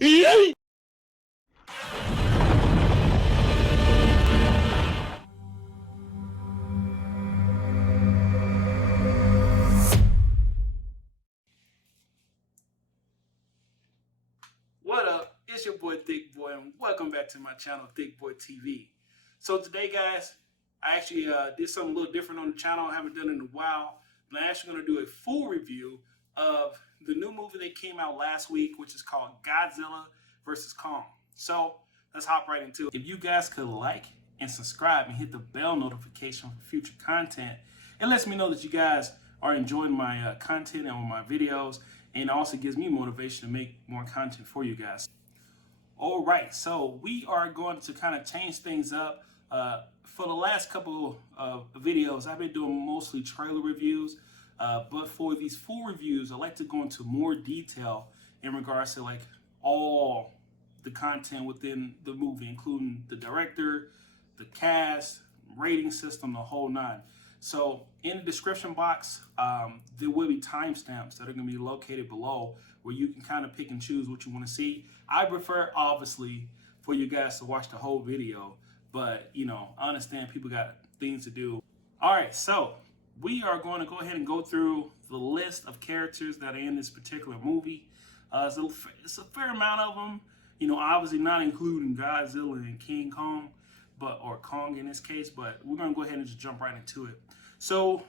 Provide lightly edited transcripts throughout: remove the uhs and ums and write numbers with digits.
What up? It's your boy Thick Boy, and welcome back to my channel, Thick Boy TV. So today, guys, I actually did something a little different on the channel. I haven't done it in a while. But I'm actually going to do a full review of the new movie that came out last week, which is called Godzilla vs. Kong. So let's hop right into it. If you guys could like and subscribe and hit the bell notification for future content, it lets me know that you guys are enjoying my content and my videos, and it also gives me motivation to make more content for you guys. All right, so we are going to kind of change things up. For the last couple of videos, I've been doing mostly trailer reviews, but for these full reviews, I like to go into more detail in regards to like all the content within the movie, including the director, the cast, rating system, the whole nine. So in the description box, there will be timestamps that are going to be located below where you can kind of pick and choose what you want to see. I prefer, obviously, for you guys to watch the whole video, but, you know, I understand people got things to do. All right, so we are going to go ahead and go through the list of characters that are in this particular movie. It's a fair amount of them, you know, obviously not including Godzilla and King Kong, or Kong in this case, but we're going to go ahead and just jump right into it. So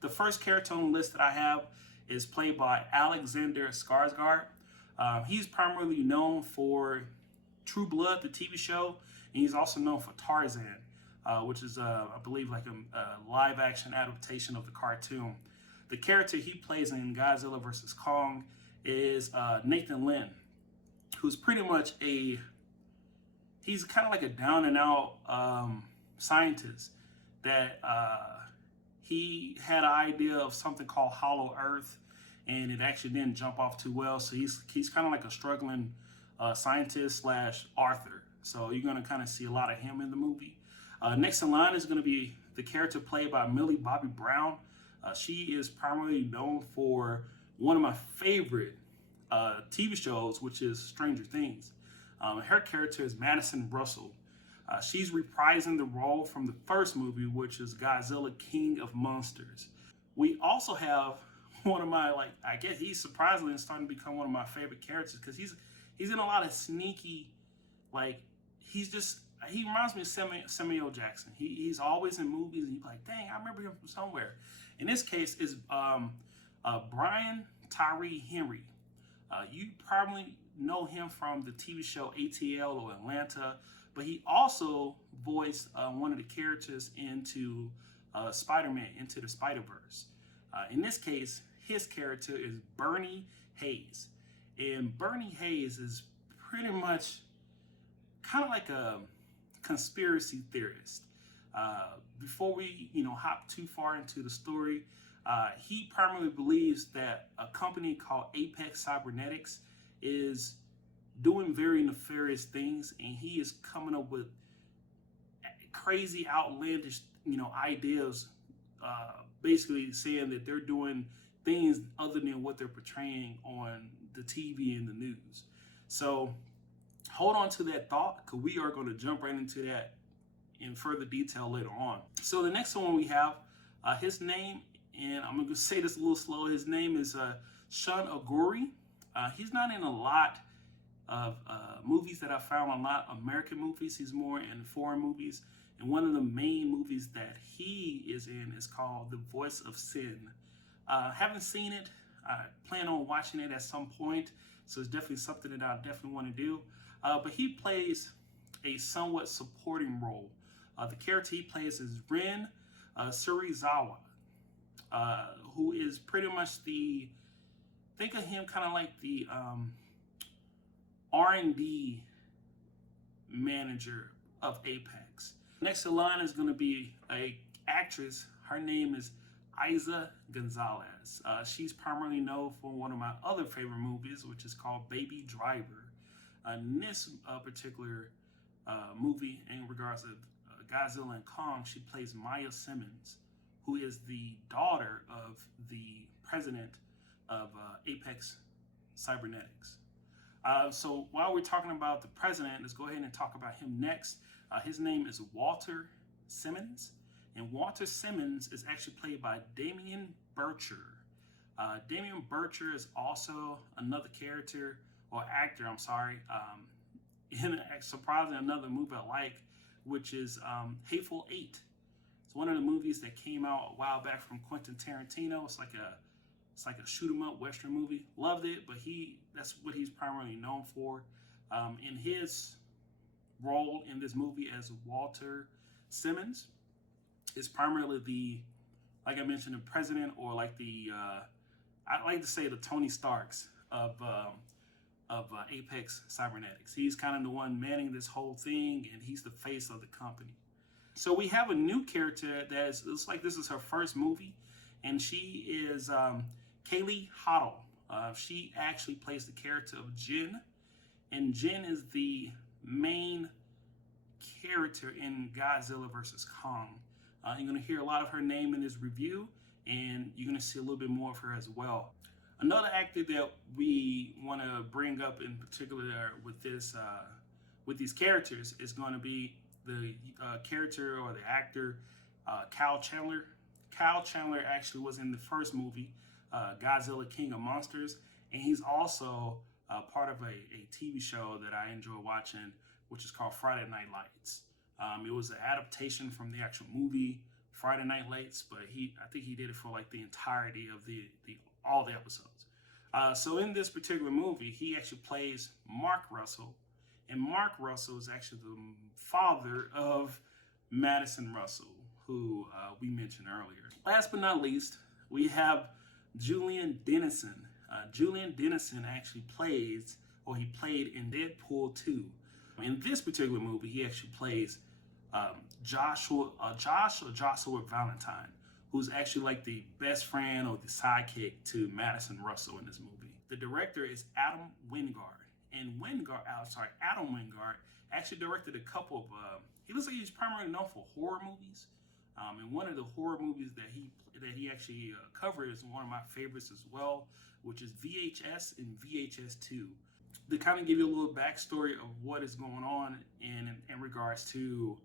the first character on the list that I have is played by Alexander Skarsgård. He's primarily known for True Blood, the TV show, and he's also known for Tarzan, which is, I believe, like a live-action adaptation of the cartoon. The character he plays in Godzilla vs. Kong is Nathan Lin, who's pretty much he's kind of like a down-and-out scientist that he had an idea of something called Hollow Earth, and it actually didn't jump off too well. So he's kind of like a struggling scientist slash author. So you're going to kind of see a lot of him in the movie. Next in line is going to be the character played by Millie Bobby Brown. She is primarily known for one of my favorite TV shows, which is Stranger Things. Her character is Madison Russell. She's reprising the role from the first movie, which is Godzilla, King of Monsters. We also have one of my, I guess he's surprisingly starting to become one of my favorite characters because he's in a lot of sneaky, he reminds me of Samuel Jackson. He's always in movies and you're like, dang, I remember him from somewhere. In this case is Brian Tyree Henry. You probably know him from the TV show ATL or Atlanta, but he also voiced one of the characters into Spider-Man, Into the Spider-Verse. In this case, his character is Bernie Hayes. And Bernie Hayes is pretty much kind of like a conspiracy theorist. Before we, hop too far into the story, he primarily believes that a company called Apex Cybernetics is doing very nefarious things, and he is coming up with crazy, outlandish, ideas, basically saying that they're doing things other than what they're portraying on the TV and the news. So hold on to that thought, because we are going to jump right into that in further detail later on. So the next one we have, his name, and I'm going to say this a little slow, his name is Sean Oguri. He's not in a lot of movies that I found, a lot of American movies. He's more in foreign movies. And one of the main movies that he is in is called The Voice of Sin. Haven't seen it. I plan on watching it at some point. So it's definitely something that I definitely want to do. But he plays a somewhat supporting role. The character he plays is Ren Surizawa, who is pretty much think of him kind of like the R&D manager of Apex. Next in line is going to be a actress. Her name is Eiza Gonzalez. She's primarily known for one of my other favorite movies, which is called Baby Driver. In this particular movie, in regards to Godzilla and Kong, she plays Maya Simmons, who is the daughter of the president of Apex Cybernetics. So while we're talking about the president, let's go ahead and talk about him next. His name is Walter Simmons, and Walter Simmons is actually played by Damian Bircher. Damian Bircher is also another character or actor, I'm sorry, in surprisingly another movie I like, which is Hateful Eight. It's one of the movies that came out a while back from Quentin Tarantino. It's like a shoot 'em up Western movie. Loved it, but that's what he's primarily known for. In his role in this movie as Walter Simmons is primarily like I mentioned, the president, or like I like to say the Tony Starks of Apex Cybernetics. He's kind of the one manning this whole thing, and he's the face of the company. So we have a new character looks like this is her first movie, and she is Kaylee Hoddle. She actually plays the character of Jin, and Jin is the main character in Godzilla vs. Kong. You're going to hear a lot of her name in this review, and you're going to see a little bit more of her as well. Another actor that we want to bring up in particular with these characters is going to be the character or the actor Kyle Chandler. Kyle Chandler actually was in the first movie, Godzilla King of Monsters, and he's also part of a TV show that I enjoy watching, which is called Friday Night Lights. It was an adaptation from the actual movie Friday Night Lights, but I think he did it for like the entirety of all the episodes. So in this particular movie, he actually plays Mark Russell, and Mark Russell is actually the father of Madison Russell, who we mentioned earlier. Last but not least, we have Julian Dennison. Julian Dennison actually played in Deadpool 2. In this particular movie, he actually plays Joshua Valentine, who's actually like the best friend or the sidekick to Madison Russell in this movie. The director is Adam Wingard, and Adam Wingard actually directed a couple of. He looks like he's primarily known for horror movies, and one of the horror movies that he actually covered is one of my favorites as well, which is VHS and VHS 2. To kind of give you a little backstory of what is going on in regards to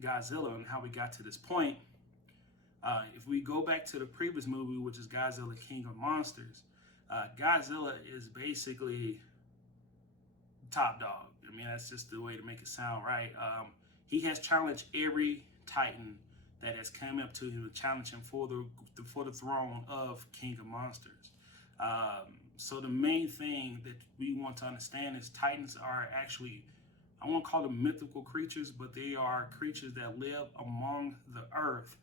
Godzilla and how we got to this point. If we go back to the previous movie, which is Godzilla King of Monsters, Godzilla is basically top dog. I mean, that's just the way to make it sound right. He has challenged every Titan that has come up to him to challenge him for the throne of King of Monsters. So the main thing that we want to understand is Titans are actually, I won't call them mythical creatures, but they are creatures that live among the earth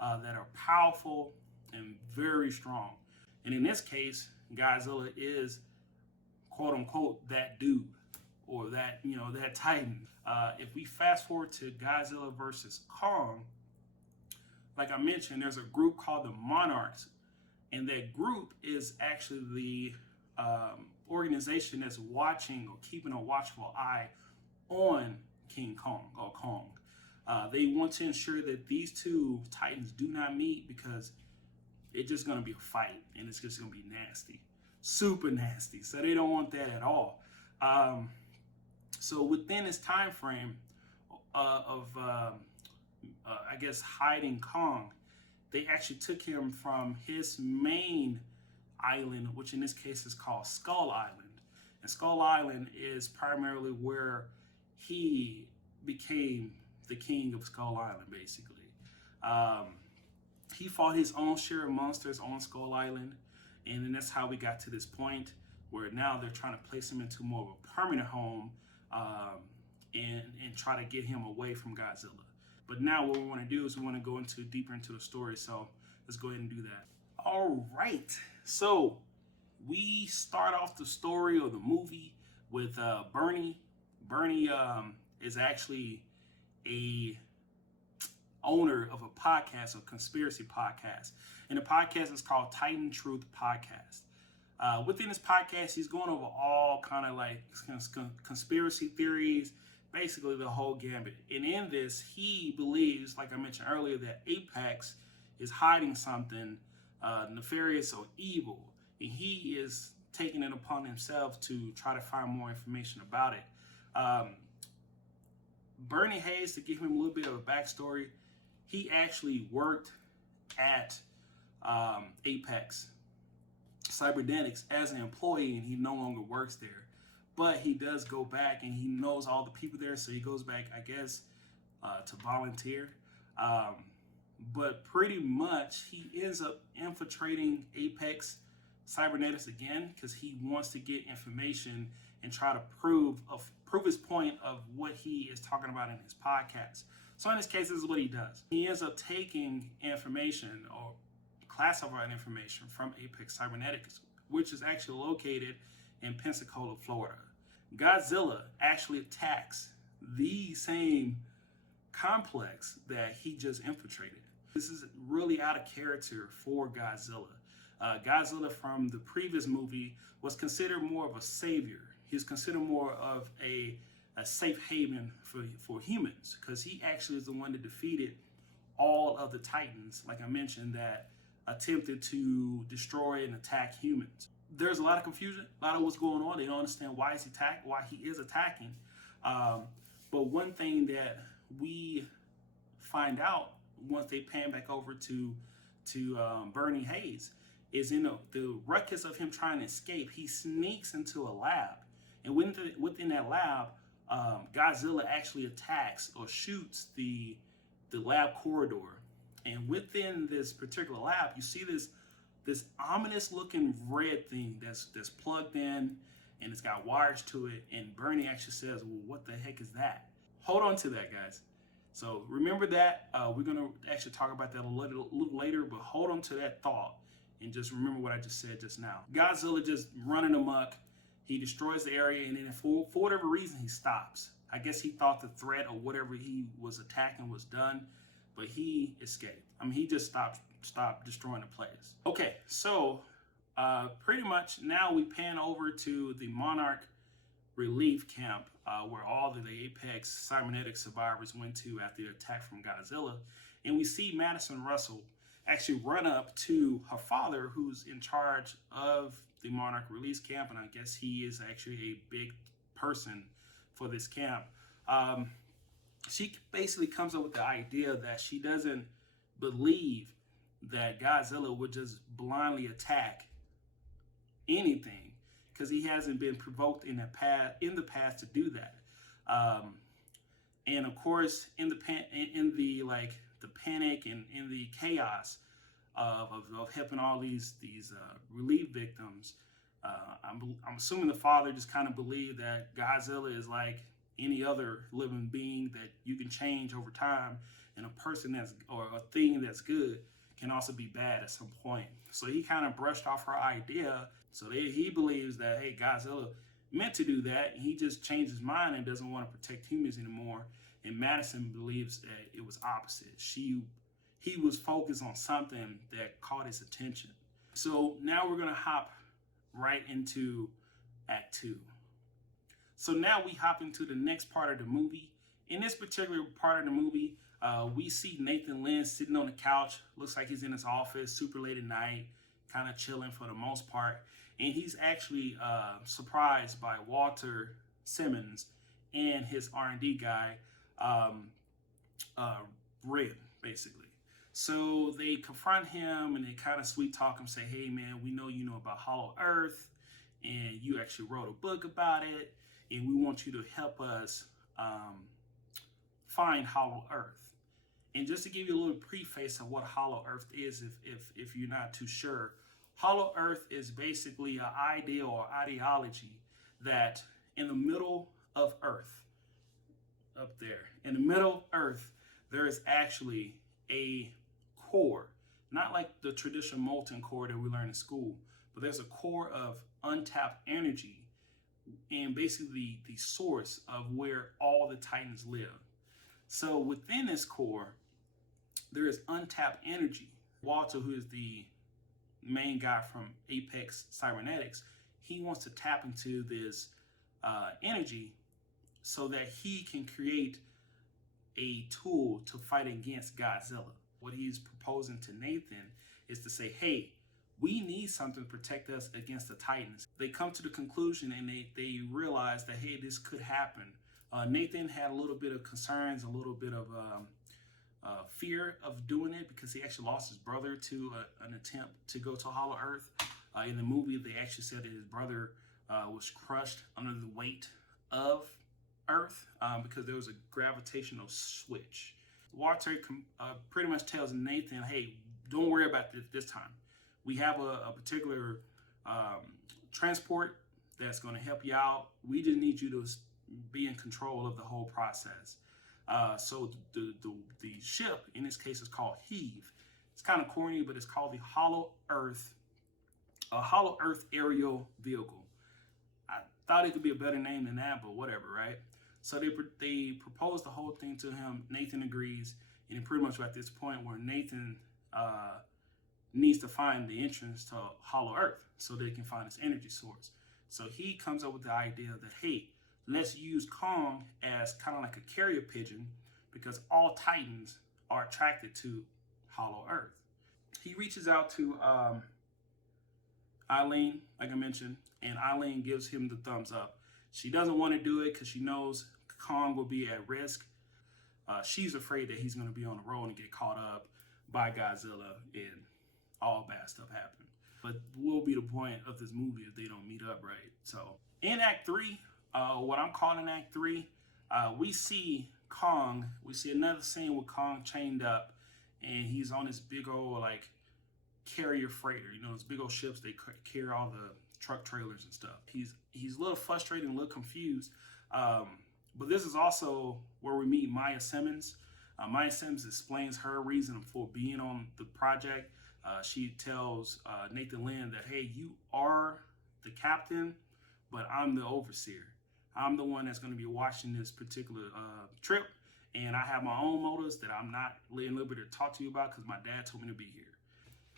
that are powerful and very strong. And in this case, Godzilla is quote unquote that dude, or that Titan. If we fast forward to Godzilla versus Kong, like I mentioned, there's a group called the Monarchs, and that group is actually the organization that's watching or keeping a watchful eye on King Kong or Kong. They want to ensure that these two Titans do not meet, because it's just going to be a fight, and it's just going to be nasty, super nasty. So they don't want that at all. So within this time frame of I guess hiding Kong, they actually took him from his main island, which in this case is called Skull Island. And Skull Island is primarily where he became the king of Skull Island, basically. He fought his own share of monsters on Skull Island, and then that's how we got to this point where now they're trying to place him into more of a permanent home, and try to get him away from Godzilla. But now what we want to do is we want to go deeper into the story, so let's go ahead and do that. All right, so we start off the story or the movie with Bernie. Bernie is actually a owner of a podcast, a conspiracy podcast, and the podcast is called Titan Truth Podcast. Within this podcast, he's going over all kind of like conspiracy theories, basically the whole gambit. And in this, he believes, like I mentioned earlier, that Apex is hiding something nefarious or evil, and he is taking it upon themselves to try to find more information about it. Bernie Hayes, to give him a little bit of a backstory, he actually worked at Apex Cybernetics as an employee, and he no longer works there. But he does go back, and he knows all the people there, so he goes back, I guess, to volunteer. But pretty much, he ends up infiltrating Apex Cybernetics again because he wants to get information and try to prove his point of what he is talking about in his podcast. So in this case, this is what he does. He ends up taking information or classified information from Apex Cybernetics, which is actually located in Pensacola, Florida. Godzilla actually attacks the same complex that he just infiltrated. This is really out of character for Godzilla. Godzilla from the previous movie was considered more of a savior. He was considered more of a safe haven for humans because he actually is the one that defeated all of the Titans, like I mentioned, that attempted to destroy and attack humans. There's a lot of confusion, a lot of what's going on. They don't understand why he is attacking. But one thing that we find out once they pan back over to Bernie Hayes is in the ruckus of him trying to escape, he sneaks into a lab. And within that lab, Godzilla actually attacks or shoots the lab corridor. And within this particular lab, you see this ominous looking red thing that's plugged in, and it's got wires to it. And Bernie actually says, well, what the heck is that? Hold on to that, guys. So remember that. We're going to actually talk about that a little later, but hold on to that thought and just remember what I just said just now. Godzilla just running amok. He destroys the area, and then for whatever reason, he stops. I guess he thought the threat or whatever he was attacking was done, but he escaped. I mean, he just stopped destroying the place. Okay, so pretty much now we pan over to the Monarch relief camp where all of the Apex Cybernetic survivors went to after the attack from Godzilla. And we see Madison Russell actually run up to her father, who's in charge of the Monarch release camp. And I guess he is actually a big person for this camp. She basically comes up with the idea that she doesn't believe that Godzilla would just blindly attack anything, because he hasn't been provoked in the past to do that. And of course, in the panic and in the chaos of helping all these relief victims, I'm assuming the father just kind of believed that Godzilla is like any other living being that you can change over time, and a person or a thing that's good can also be bad at some point. So he kind of brushed off her idea. So he believes that, hey, Godzilla meant to do that, and he just changed his mind and doesn't want to protect humans anymore. And Madison believes that it was opposite. He was focused on something that caught his attention. So now we're gonna hop right into Act 2. So now we hop into the next part of the movie. In this particular part of the movie, we see Nathan Lynn sitting on the couch. Looks like he's in his office, super late at night, kind of chilling for the most part. And he's actually surprised by Walter Simmons and his R&D guy, Red, basically. So they confront him and they kind of sweet talk him, say, hey man, we know you know about Hollow Earth and you actually wrote a book about it, and we want you to help us find Hollow Earth. And just to give you a little preface of what Hollow Earth is, if you're not too sure, Hollow Earth is basically an idea or ideology that in the middle of Earth, up there, in the middle of Earth, there is actually a core, not like the traditional molten core that we learn in school, but there's a core of untapped energy and basically the source of where all the Titans live. So within this core, there is untapped energy. Walter, who is the main guy from Apex Cybernetics, he wants to tap into this energy so that he can create a tool to fight against Godzilla. What he's proposing to Nathan is to say, hey, we need something to protect us against the Titans. They come to the conclusion and they realize that, hey, this could happen. Nathan had a little bit of concerns, a little bit of fear of doing it because he actually lost his brother to an attempt to go to Hollow Earth. In the movie, they actually said that his brother was crushed under the weight of Earth because there was a gravitational switch. Walter pretty much tells Nathan, hey, don't worry about this time. We have a particular transport that's going to help you out. We just need you to be in control of the whole process. So the ship, in this case, is called Heave. It's kind of corny, but it's called the Hollow Earth aerial vehicle. I thought it could be a better name than that, but whatever, right? So they propose the whole thing to him. Nathan agrees, and pretty much at this point where Nathan needs to find the entrance to Hollow Earth so they can find its energy source. So he comes up with the idea that, hey, let's use Kong as kind of like a carrier pigeon because all Titans are attracted to Hollow Earth. He reaches out to Eileen, like I mentioned, and Eileen gives him the thumbs up. She doesn't want to do it because she knows Kong will be at risk. She's afraid that he's going to be on the road and get caught up by Godzilla and all bad stuff happen. But will be the point of this movie if they don't meet up, right? So in Act 3, what I'm calling Act 3, we see Kong. We see another scene with Kong chained up, and he's on this big old like carrier freighter. You know, those big old ships they carry all the truck trailers and stuff. He's a little frustrated, and a little confused. But this is also where we meet Maya Simmons. Maya Simmons explains her reason for being on the project. She tells Nathan Lynn that, hey, you are the captain, but I'm the overseer. I'm the one that's going to be watching this particular trip, and I have my own motives that I'm not letting liberty to talk to you about because my dad told me to be here.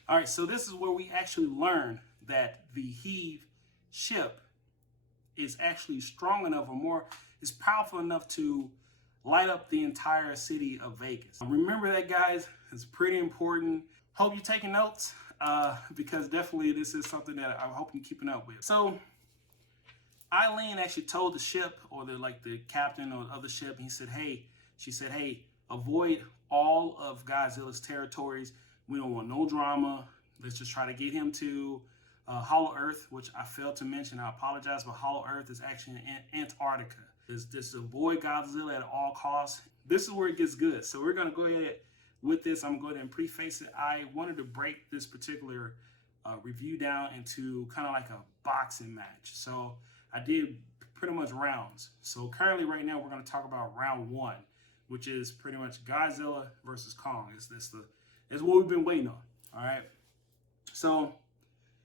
All right, so this is where we actually learn that the Heave ship is actually strong enough, or is powerful enough to light up the entire city of Vegas. Remember that, guys. It's pretty important. Hope you're taking notes because definitely this is something that I hope you're keeping up with. So Eileen actually told the ship, or the captain of the ship, and she said, hey, avoid all of Godzilla's territories. We don't want no drama. Let's just try to get him to Hollow Earth, which I failed to mention. I apologize, but Hollow Earth is actually in Antarctica. Just avoid Godzilla at all costs. This is where it gets good. So we're going to go ahead with this. I'm going to go ahead and preface it. I wanted to break this particular review down into kind of like a boxing match. So I did pretty much rounds. So currently right now we're going to talk about round 1, which is pretty much Godzilla versus Kong. It's what we've been waiting on. All right. So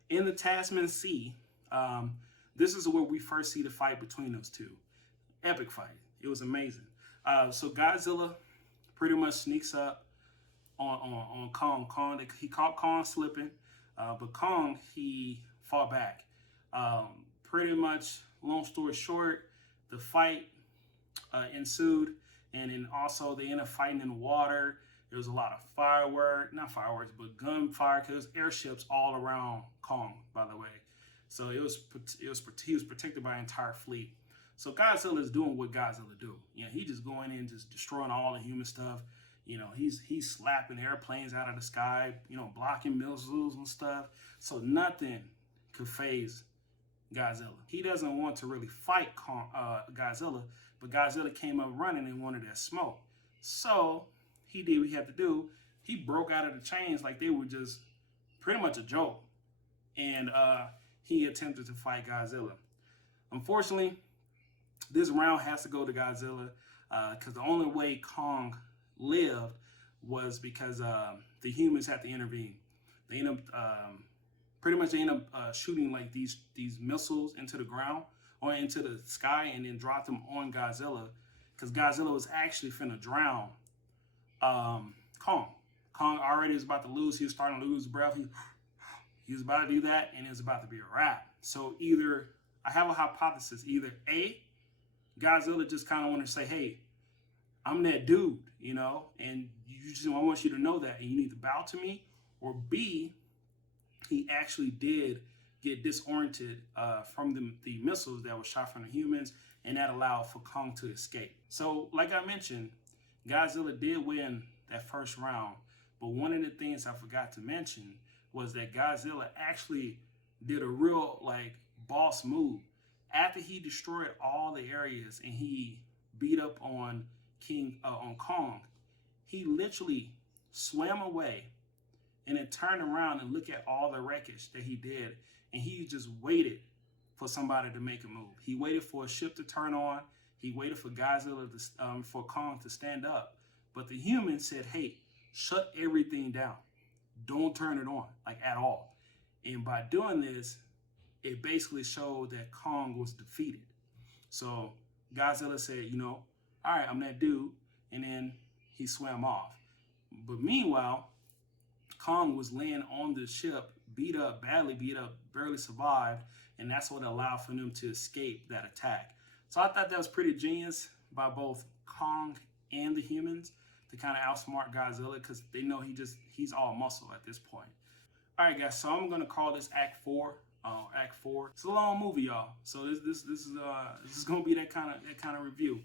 in the Tasman Sea, this is where we first see the fight between those two. Epic fight. It was amazing. So Godzilla pretty much sneaks up on Kong. He caught Kong slipping, but Kong, he fought back. Pretty much, long story short, the fight ensued, and then also they ended up fighting in the water. There was a lot of not fireworks, but gunfire, because there's airships all around Kong, by the way. So he was protected by an entire fleet. So Godzilla is doing what Godzilla do. You know, he just going in, just destroying all the human stuff. You know, he's slapping airplanes out of the sky, you know, blocking missiles and stuff. So nothing could phase Godzilla. He doesn't want to really fight Godzilla, but Godzilla came up running and wanted that smoke. So he did what he had to do. He broke out of the chains like they were just pretty much a joke. And he attempted to fight Godzilla. Unfortunately, this round has to go to Godzilla because the only way Kong lived was because the humans had to intervene. They end up shooting like these missiles into the ground or into the sky and then drop them on Godzilla because Godzilla was actually finna drown Kong. Kong already was about to lose. He was starting to lose breath. He was about to do that, and it was about to be a wrap. So either, I have a hypothesis, either A, Godzilla just kind of want to say, hey, I'm that dude, you know, and I want you to know that, and you need to bow to me, or B, he actually did get disoriented from the missiles that were shot from the humans, and that allowed for Kong to escape. So, like I mentioned, Godzilla did win that first round, but one of the things I forgot to mention was that Godzilla actually did a real boss move. After he destroyed all the areas and he beat up on on Kong, he literally swam away and then turned around and looked at all the wreckage that he did, and he just waited for somebody to make a move. He waited for a ship to turn on. He waited for Godzilla for Kong to stand up. But the humans said, "Hey, shut everything down. Don't turn it on at all." And by doing this, it basically showed that Kong was defeated. So Godzilla said, "All right, I'm that dude," and then he swam off. But meanwhile, Kong was laying on the ship, beat up, badly beat up, barely survived, and that's what allowed for them to escape that attack. So I thought that was pretty genius by both Kong and the humans to kind of outsmart Godzilla, because they know he's all muscle at this point. All right, guys. So I'm gonna call this Act 4. Act 4. It's a long movie, y'all. So this is gonna be that kind of review.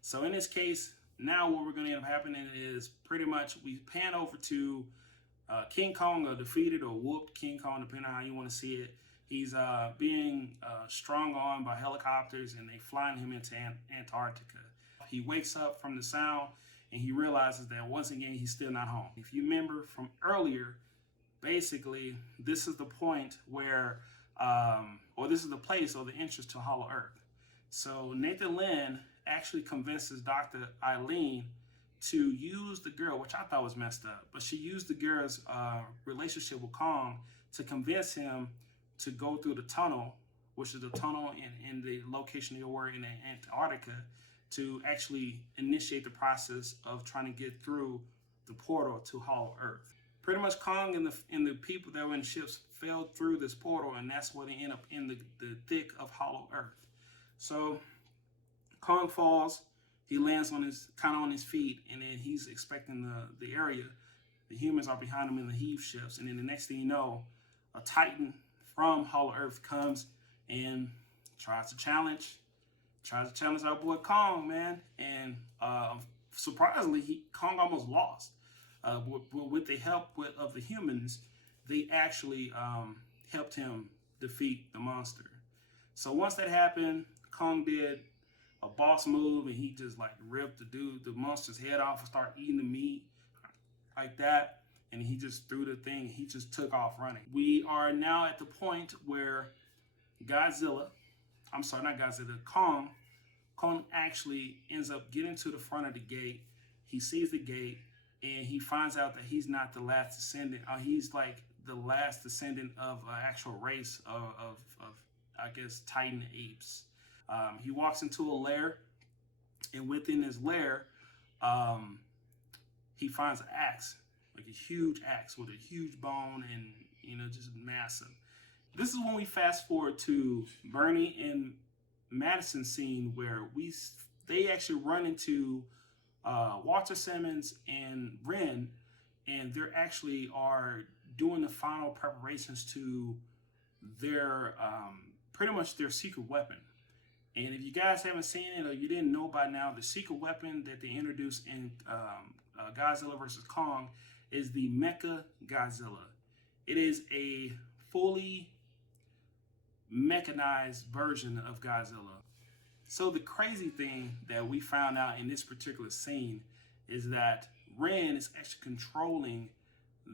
So in this case, now what we're gonna end up happening is pretty much we pan over to King Kong, or defeated or whooped King Kong, depending on how you want to see it. He's being strung on by helicopters, and they flying him into Antarctica. He wakes up from the sound, and he realizes that once again he's still not home. If you remember from earlier, basically this is the point where, or this is the place or the entrance to Hollow Earth. So Nathan Lynn actually convinces Dr. Eileen to use the girl, which I thought was messed up, but she used the girl's relationship with Kong to convince him to go through the tunnel, which is the tunnel in the location they were in Antarctica, to actually initiate the process of trying to get through the portal to Hollow Earth. Pretty much Kong and the people that were in ships fell through this portal, and that's where they end up in the thick of Hollow Earth. So Kong falls, he lands on his feet, and then he's expecting the area. The humans are behind him in the heave ships, and then the next thing you know, a Titan from Hollow Earth comes and tries to challenge our boy Kong, man. And surprisingly, Kong almost lost. With the help of the humans, they actually helped him defeat the monster. So once that happened, Kong did a boss move, and he just ripped the monster's head off and started eating the meat like that. And he just threw the thing. He just took off running. We are now at the point where Kong actually ends up getting to the front of the gate. He sees the gate, and he finds out that he's not the last descendant. He's the last descendant of an actual race of I guess Titan apes. He walks into a lair, and within his lair, he finds an axe, a huge axe with a huge bone, and just massive. This is when we fast forward to Bernie and Madison scene where they actually run into Walter Simmons and Ren, and they actually are doing the final preparations to their pretty much their secret weapon. And if you guys haven't seen it, or you didn't know by now, the secret weapon that they introduced in Godzilla vs. Kong is the MechaGodzilla. It is a fully mechanized version of Godzilla. So the crazy thing that we found out in this particular scene is that Ren is actually controlling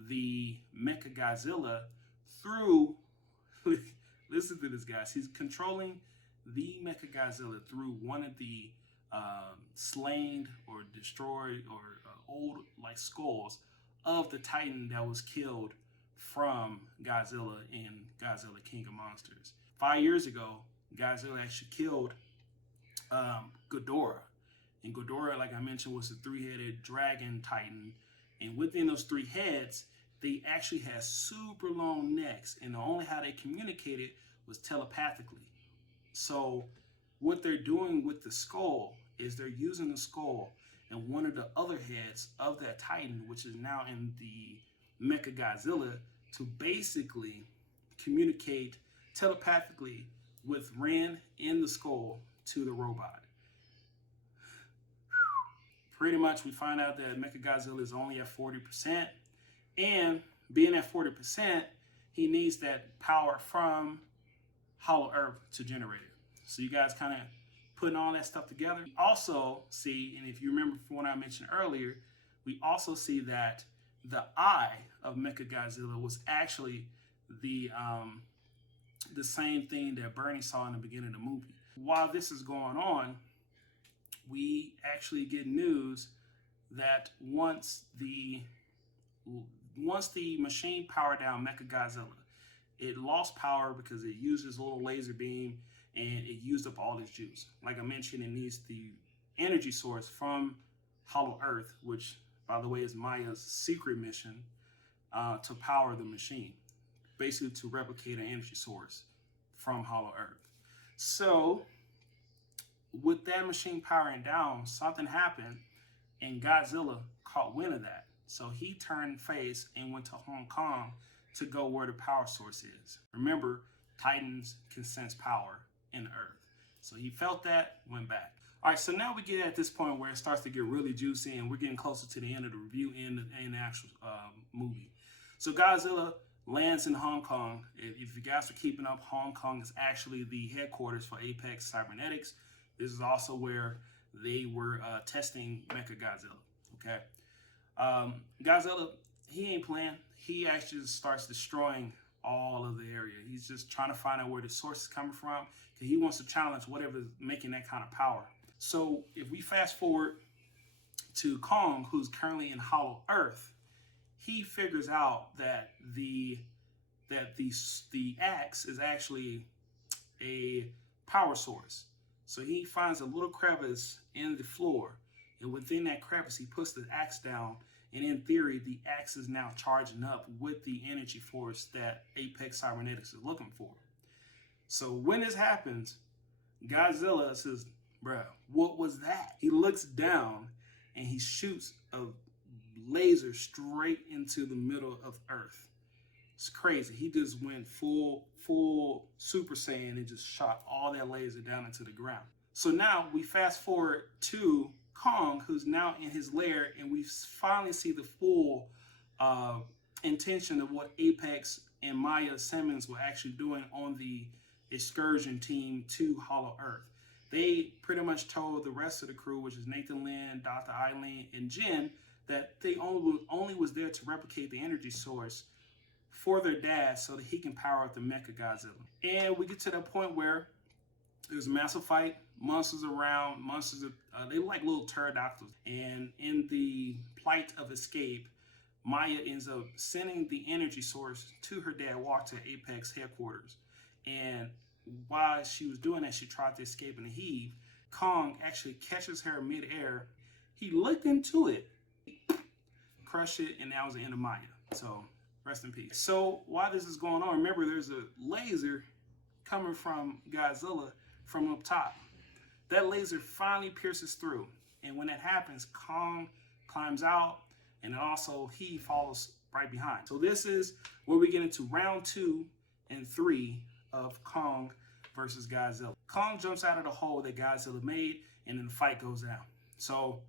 the MechaGodzilla through, listen to this, guys, he's controlling the MechaGodzilla through one of the slain or destroyed or old skulls of the Titan that was killed from Godzilla in Godzilla King of Monsters. 5 years ago, Godzilla actually killed Ghidorah. And Ghidorah, like I mentioned, was a three-headed dragon Titan. And within those three heads, they actually had super long necks. And the only how they communicated was telepathically. So what they're doing with the skull is they're using the skull and one of the other heads of that Titan, which is now in the MechaGodzilla, to basically communicate telepathically with Ren in the skull to the robot. Pretty much we find out that MechaGodzilla is only at 40%, and being at 40%, he needs that power from Hollow Earth to generate it. So you guys kind of putting all that stuff together. We also see, and if you remember from what I mentioned earlier, we also see that the eye of MechaGodzilla was actually the same thing that Bernie saw in the beginning of the movie. While this is going on, we actually get news that once the machine powered down MechaGodzilla, it lost power because it used its little laser beam and it used up all its juice. Like I mentioned, it needs the energy source from Hollow Earth, which, by the way, is Maya's secret mission to power the machine, basically to replicate an energy source from Hollow Earth. So with that machine powering down, something happened and Godzilla caught wind of that. So he turned face and went to Hong Kong to go where the power source is. Remember, Titans can sense power in the earth. So he felt that, went back. All right, so now we get at this point where it starts to get really juicy and we're getting closer to the end of the review and the actual movie. So Godzilla lands in Hong Kong. If you guys are keeping up, Hong Kong is actually the headquarters for Apex Cybernetics. This is also where they were testing MechaGodzilla, okay? Godzilla, he ain't playing. He actually starts destroying all of the area. He's just trying to find out where the source is coming from because he wants to challenge whatever's making that kind of power. So if we fast forward to Kong, who's currently in Hollow Earth, he figures out that the axe is actually a power source. So he finds a little crevice in the floor, and within that crevice, he puts the axe down. And in theory, the axe is now charging up with the energy force that Apex Cybernetics is looking for. So when this happens, Godzilla says, "Bruh, what was that?" He looks down and he shoots a laser straight into the middle of Earth. It's crazy. He just went full Super Saiyan and just shot all that laser down into the ground. So now we fast forward to Kong, who's now in his lair, and we finally see the full intention of what Apex and Maya Simmons were actually doing on the excursion team to Hollow Earth. They pretty much told the rest of the crew, which is Nathan Lin, Dr. Eileen, and Jen, that they only was there to replicate the energy source for their dad so that he can power up the MechaGodzilla. And we get to that point where there's a massive fight, monsters around, they look like little pterodactyls. And in the plight of escape, Maya ends up sending the energy source to her dad, walk to Apex headquarters. And while she was doing that, she tried to escape in a heave. Kong actually catches her midair. He looked into it, crushed it, and that was the end of Maya. So rest in peace. So while this is going on, remember there's a laser coming from Godzilla from up top. That laser finally pierces through. And when that happens, Kong climbs out, and also he follows right behind. So this is where we get into round 2 and 3 of Kong versus Godzilla. Kong jumps out of the hole that Godzilla made, and then the fight goes down. So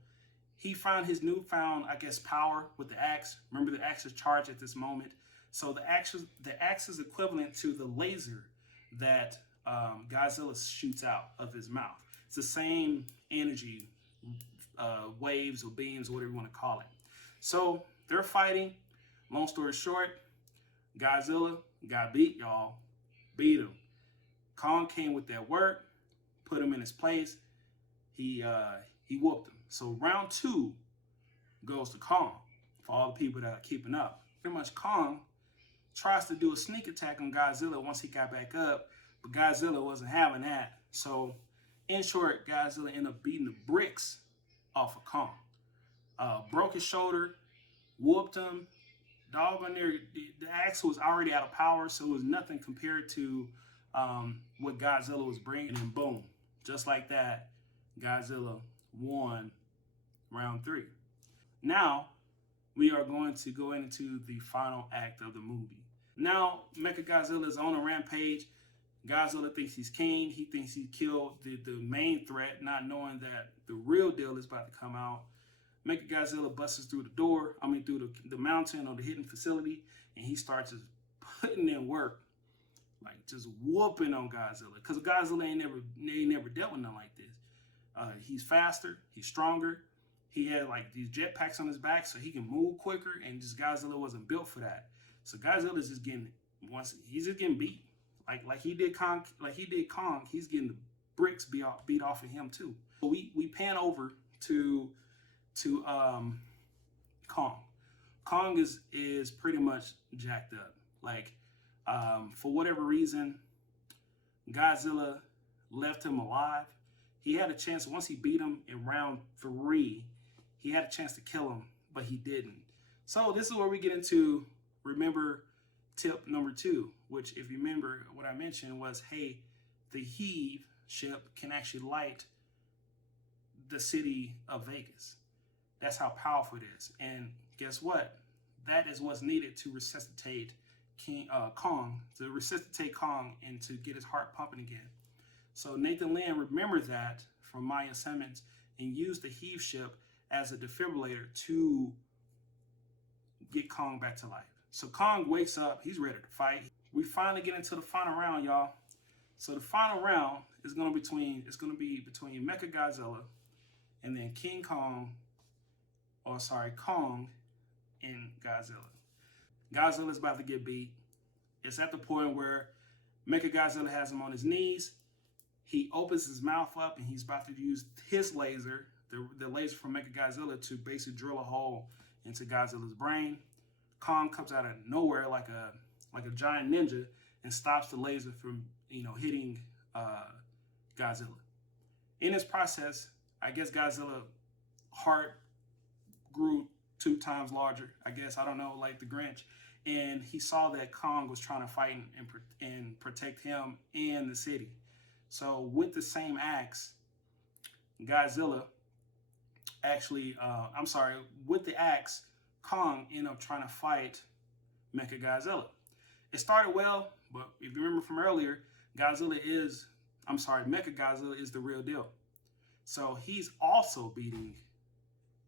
he found his newfound, I guess, power with the axe. Remember, the axe is charged at this moment. So the axe is equivalent to the laser that Godzilla shoots out of his mouth. It's the same energy, waves or beams, whatever you want to call it. So they're fighting. Long story short, Godzilla got beat, y'all. Beat him. Kong came with that work, put him in his place. He whooped him. So round 2 goes to Kong for all the people that are keeping up. Pretty much Kong tries to do a sneak attack on Godzilla once he got back up, but Godzilla wasn't having that. So in short, Godzilla ended up beating the bricks off of Kong. Broke his shoulder, whooped him. Dog on there, the axe was already out of power, so it was nothing compared to what Godzilla was bringing. And boom, just like that, Godzilla won round 3. Now we are going to go into the final act of the movie. Now MechaGodzilla is on a rampage. Godzilla thinks he's king. He thinks he killed the main threat, not knowing that the real deal is about to come out. MechaGodzilla busts through the door, through the mountain or the hidden facility, and he starts just putting in work, like just whooping on Godzilla. Because Godzilla ain't never dealt with nothing like this. He's faster, he's stronger. He had like these jetpacks on his back so he can move quicker, and just Godzilla wasn't built for that. So Godzilla's just he's just getting beat. Like he did Kong, he's getting the bricks beat off of him too. So we pan over to Kong. Kong is pretty much jacked up. Like for whatever reason, Godzilla left him alive. He had a chance, once he beat him in round 3, he had a chance to kill him, but he didn't. So this is where we get into, remember, tip number 2, which, if you remember, what I mentioned was, hey, the Heave ship can actually light the city of Vegas. That's how powerful it is. And guess what? That is what's needed to resuscitate Kong, and to get his heart pumping again. So Nathan Lane remembered that from Maya Simmons and used the Heave ship as a defibrillator to get Kong back to life. So Kong wakes up, he's ready to fight. We finally get into the final round, y'all. So the final round is gonna be between MechaGodzilla and then Kong and Godzilla. Godzilla's about to get beat. It's at the point where MechaGodzilla has him on his knees. He opens his mouth up and he's about to use his laser, the laser from MechaGodzilla, to basically drill a hole into Godzilla's brain. Kong comes out of nowhere like a giant ninja and stops the laser from hitting Godzilla. In this process, I guess Godzilla's heart grew 2 times larger. I guess, I don't know, like the Grinch. And he saw that Kong was trying to fight and protect him and the city. So with the same axe, Godzilla with the axe, Kong ended up trying to fight MechaGodzilla. It started well, but if you remember from earlier, MechaGodzilla is the real deal. So he's also beating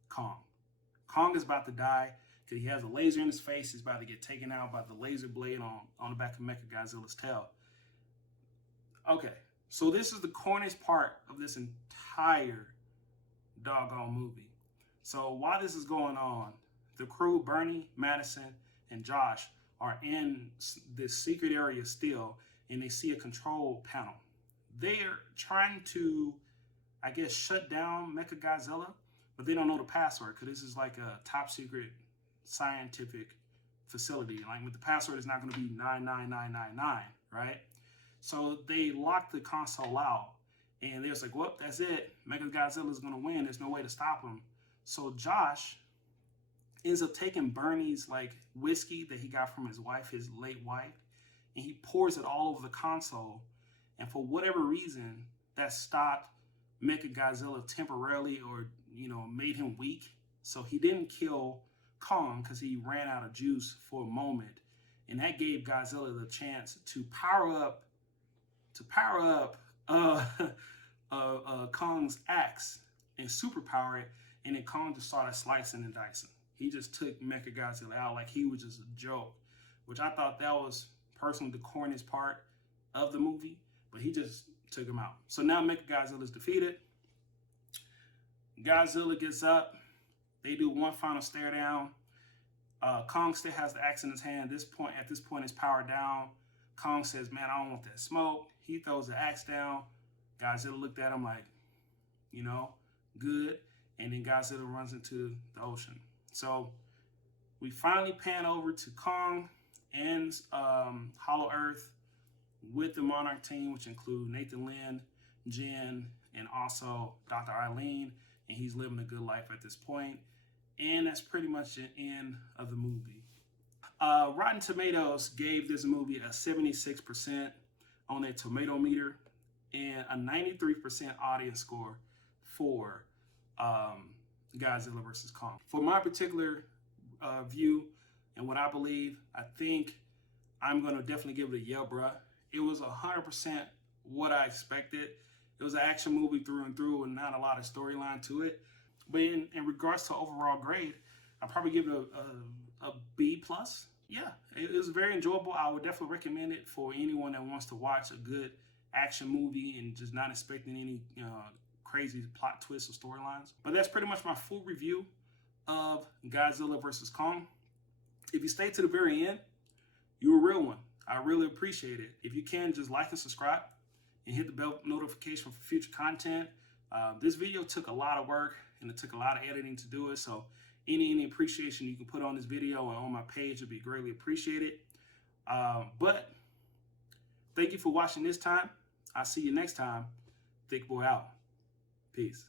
Kong. Kong is about to die because he has a laser in his face. He's about to get taken out by the laser blade on the back of MechaGodzilla's tail. Okay, so this is the corniest part of this entire doggone movie. So while this is going on, the crew, Bernie, Madison, and Josh, are in this secret area still, and they see a control panel. They're trying to, I guess, shut down MechaGodzilla, but they don't know the password because this is like a top secret scientific facility. Like, with the password, it's not going to be 99999, right? So they lock the console out, and they're just like, well, that's it. MechaGodzilla is going to win. There's no way to stop him. So Josh ends up taking Bernie's whiskey that he got from his late wife, and he pours it all over the console. And for whatever reason, that stopped MechaGodzilla temporarily, or made him weak. So he didn't kill Kong because he ran out of juice for a moment, and that gave Godzilla the chance to power up Kong's axe and superpower it, and then Kong just started slicing and dicing. He just took MechaGodzilla out like he was just a joke, which I thought that was personally the corniest part of the movie, but he just took him out. So now MechaGodzilla is defeated. Godzilla gets up. They do one final stare down. Kong still has the axe in his hand. At this point, it's powered down. Kong says, man, I don't want that smoke. He throws the axe down. Godzilla looked at him like, good. And then Godzilla runs into the ocean. So we finally pan over to Kong and Hollow Earth with the Monarch team, which include Nathan Lane, Jen, and also Dr. Eileen. And he's living a good life at this point. And that's pretty much the end of the movie. Rotten Tomatoes gave this movie a 76% on their tomato meter and a 93% audience score for Godzilla vs. Kong. For my particular view and what I believe, I think I'm going to definitely give it a yeah, bruh. It was 100% what I expected. It was an action movie through and through and not a lot of storyline to it. But in regards to overall grade, I'd probably give it a B+. Yeah, it was very enjoyable. I would definitely recommend it for anyone that wants to watch a good action movie and just not expecting any crazy plot twists or storylines. But that's pretty much my full review of Godzilla vs. Kong. If you stay to the very end, you're a real one. I really appreciate it. If you can, just like and subscribe and hit the bell notification for future content. This video took a lot of work and it took a lot of editing to do it. So any appreciation you can put on this video and on my page would be greatly appreciated. But thank you for watching this time. I'll see you next time. Thick Boy out. Peace.